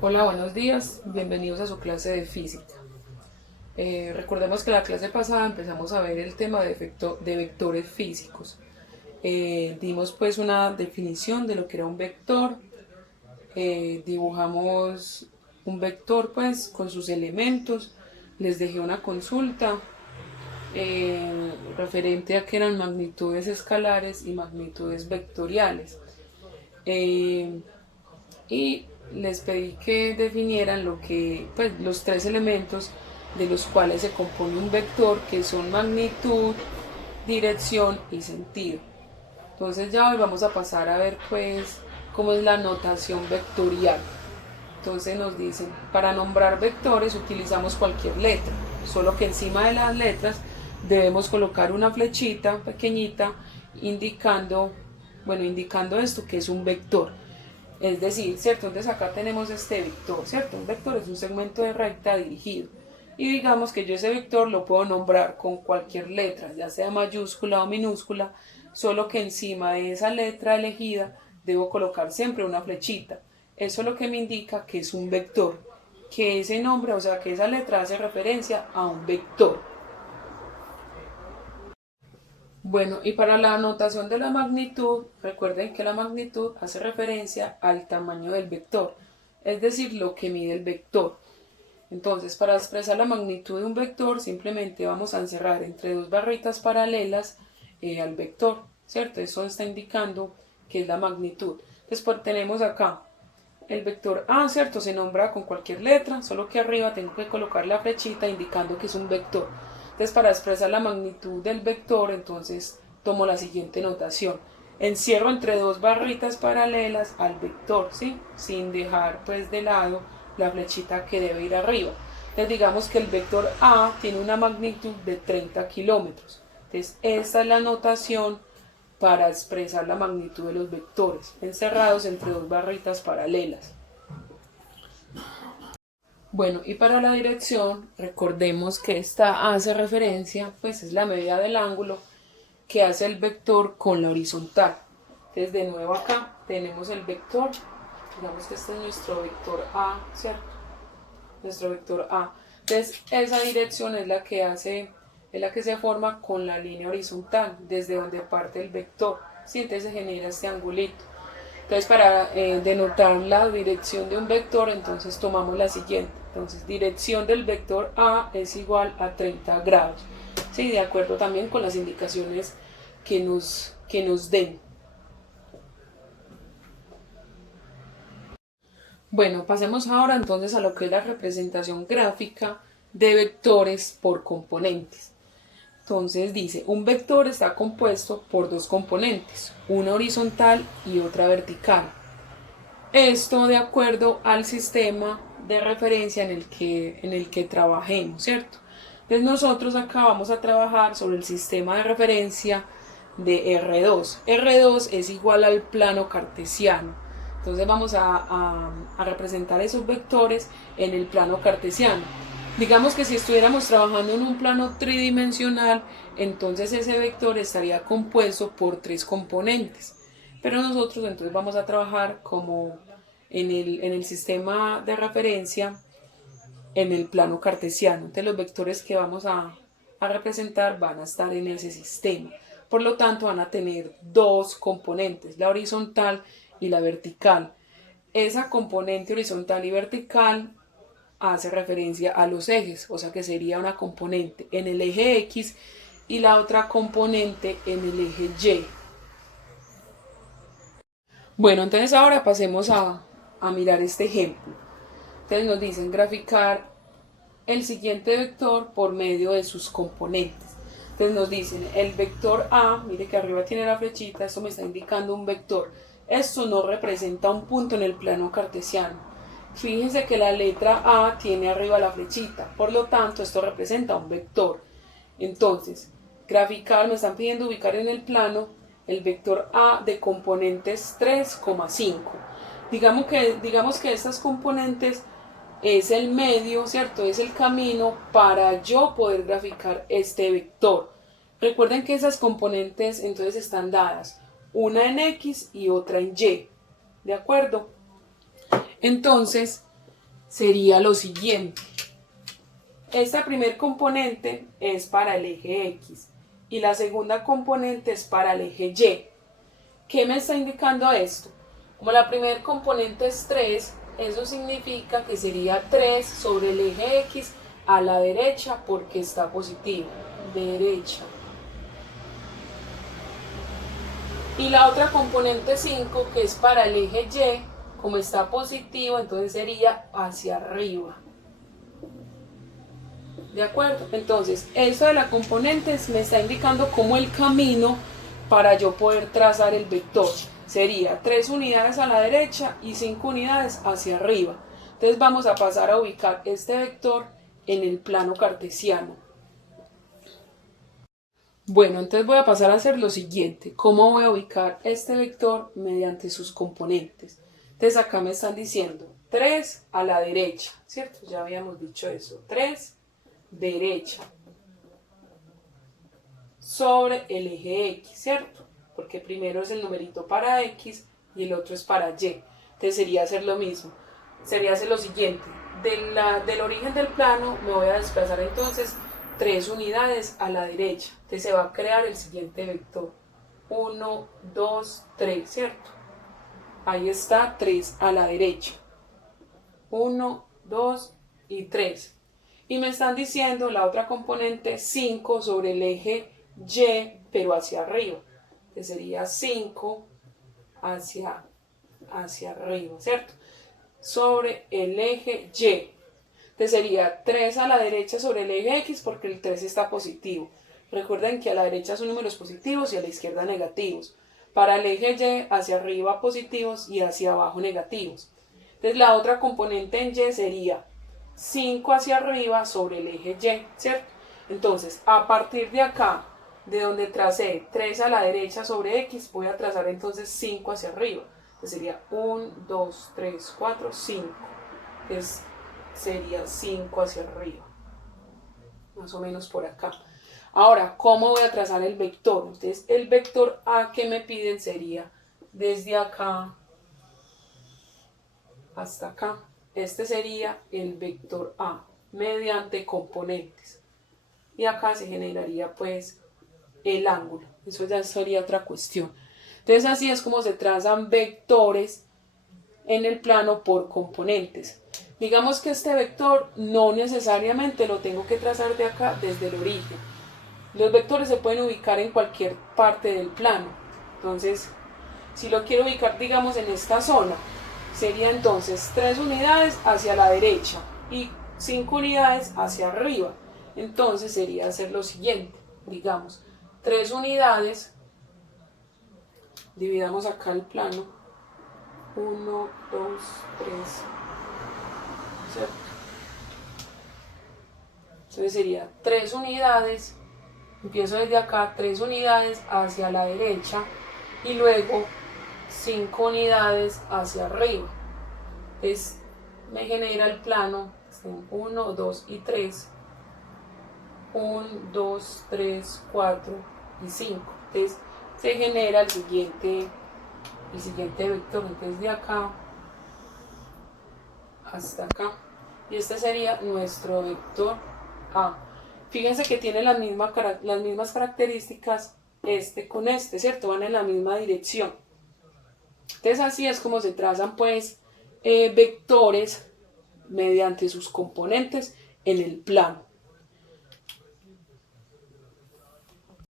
Hola, buenos días, bienvenidos a su clase de física. Recordemos que la clase pasada empezamos a ver el tema de vectores físicos. Dimos pues una definición de lo que era un vector, dibujamos un vector pues con sus elementos, les dejé una consulta referente a que eran magnitudes escalares y magnitudes vectoriales. Eh, y les pedí que definieran pues, los tres elementos de los cuales se compone un vector, que son magnitud, dirección y sentido. Entonces ya hoy vamos a pasar a ver pues cómo es la notación vectorial. Entonces nos dicen, para nombrar vectores utilizamos cualquier letra, solo que encima de las letras debemos colocar una flechita pequeñita indicando, indicando esto que es un vector. Es decir, ¿cierto? Entonces acá tenemos este vector, ¿cierto? Un vector es un segmento de recta dirigido. Y digamos que yo ese vector lo puedo nombrar con cualquier letra, ya sea mayúscula o minúscula, solo que encima de esa letra elegida debo colocar siempre una flechita. Eso es lo que me indica que es un vector, que ese nombre, o sea, que esa letra hace referencia a un vector. Bueno, y para la anotación de la magnitud, recuerden que la magnitud hace referencia al tamaño del vector, es decir, lo que mide el vector. Entonces, para expresar la magnitud de un vector, simplemente vamos a encerrar entre dos barritas paralelas al vector, ¿cierto? Eso está indicando que es la magnitud. Después tenemos acá el vector A, ¿cierto? Se nombra con cualquier letra, solo que arriba tengo que colocar la flechita indicando que es un vector. Entonces, para expresar la magnitud del vector, entonces tomo la siguiente notación. Encierro entre dos barritas paralelas al vector, ¿sí? Sin dejar pues de lado la flechita que debe ir arriba. Entonces digamos que el vector A tiene una magnitud de 30 kilómetros. Entonces esta es la notación para expresar la magnitud de los vectores, encerrados entre dos barritas paralelas. Bueno, y para la dirección, recordemos que esta hace referencia, pues es la medida del ángulo que hace el vector con la horizontal. Entonces, de nuevo acá tenemos el vector, digamos que este es nuestro vector A, ¿cierto? Nuestro vector A. Entonces, esa dirección es la que se forma con la línea horizontal, desde donde parte el vector. ¿Sí? Entonces se genera este angulito. Entonces, para denotar la dirección de un vector, entonces tomamos la siguiente. Entonces, dirección del vector A es igual a 30 grados. Sí, de acuerdo también con las indicaciones que nos den. Bueno, pasemos ahora entonces a lo que es la representación gráfica de vectores por componentes. Entonces dice, un vector está compuesto por dos componentes, una horizontal y otra vertical. Esto de acuerdo al sistema de referencia en el que trabajemos, ¿cierto? Entonces nosotros acá vamos a trabajar sobre el sistema de referencia de R2. R2 es igual al plano cartesiano. Entonces vamos a representar esos vectores en el plano cartesiano. Digamos que si estuviéramos trabajando en un plano tridimensional, entonces ese vector estaría compuesto por tres componentes. Pero nosotros entonces vamos a trabajar como en el sistema de referencia en el plano cartesiano. Entonces los vectores que vamos a representar van a estar en ese sistema. Por lo tanto van a tener dos componentes, la horizontal y la vertical. Esa componente horizontal y vertical hace referencia a los ejes, o sea que sería una componente en el eje X y la otra componente en el eje Y. Bueno, entonces ahora pasemos a mirar este ejemplo. Entonces nos dicen graficar el siguiente vector por medio de sus componentes. Entonces nos dicen el vector A, mire que arriba tiene la flechita, esto me está indicando un vector. Esto no representa un punto en el plano cartesiano. Fíjense que la letra A tiene arriba la flechita, por lo tanto esto representa un vector. Entonces, graficar, me están pidiendo ubicar en el plano el vector A de componentes 3,5. Digamos que estas componentes es el medio, ¿cierto? Es el camino para yo poder graficar este vector. Recuerden que esas componentes entonces están dadas, una en X y otra en Y. ¿De acuerdo? Entonces, sería lo siguiente. Esta primer componente es para el eje X y la segunda componente es para el eje Y. ¿Qué me está indicando esto? Como la primera componente es 3, eso significa que sería 3 sobre el eje X a la derecha porque está positivo. Derecha. Y la otra componente 5 que es para el eje Y, como está positivo, entonces sería hacia arriba. ¿De acuerdo? Entonces, eso de las componentes me está indicando cómo el camino para yo poder trazar el vector sería 3 unidades a la derecha y 5 unidades hacia arriba. Entonces vamos a pasar a ubicar este vector en el plano cartesiano. Bueno, entonces voy a pasar a hacer lo siguiente. ¿Cómo voy a ubicar este vector mediante sus componentes? Entonces acá me están diciendo 3 a la derecha, ¿cierto? Ya habíamos dicho eso. 3 derecha sobre el eje X, ¿cierto? Porque primero es el numerito para X y el otro es para Y. Entonces sería hacer lo mismo. Sería hacer lo siguiente. Del origen del plano me voy a desplazar entonces 3 unidades a la derecha. Entonces se va a crear el siguiente vector. 1, 2, 3, ¿cierto? Ahí está 3 a la derecha. 1, 2 y 3. Y me están diciendo la otra componente 5 sobre el eje Y, pero hacia arriba. Que sería 5 hacia arriba, ¿cierto? Sobre el eje Y. Entonces sería 3 a la derecha sobre el eje X porque el 3 está positivo. Recuerden que a la derecha son números positivos y a la izquierda negativos. Para el eje Y, hacia arriba positivos y hacia abajo negativos. Entonces la otra componente en Y sería 5 hacia arriba sobre el eje Y, ¿cierto? Entonces, a partir de acá, de donde tracé 3 a la derecha sobre X, voy a trazar entonces 5 hacia arriba. Entonces sería 1, 2, 3, 4, 5. Entonces sería 5 hacia arriba. Más o menos por acá. Ahora, ¿cómo voy a trazar el vector? Entonces, el vector A que me piden sería desde acá hasta acá. Este sería el vector A mediante componentes. Y acá se generaría pues el ángulo. Eso ya sería otra cuestión. Entonces así es como se trazan vectores en el plano por componentes. Digamos que este vector no necesariamente lo tengo que trazar de acá desde el origen. Los vectores se pueden ubicar en cualquier parte del plano. Entonces, si lo quiero ubicar, digamos, en esta zona, sería entonces 3 unidades hacia la derecha y 5 unidades hacia arriba. Entonces sería hacer lo siguiente, digamos, 3 unidades, dividamos acá el plano, 1, 2, 3, ¿cierto? Entonces sería 3 unidades, empiezo desde acá, 3 unidades hacia la derecha y luego 5 unidades hacia arriba. Entonces me genera el plano 1, 2 y 3. 1, 2, 3, 4 y 5. Entonces se genera el siguiente vector. Entonces de acá hasta acá. Y este sería nuestro vector A. Fíjense que tiene las mismas características este con este, ¿cierto? Van en la misma dirección. Entonces así es como se trazan pues vectores mediante sus componentes en el plano.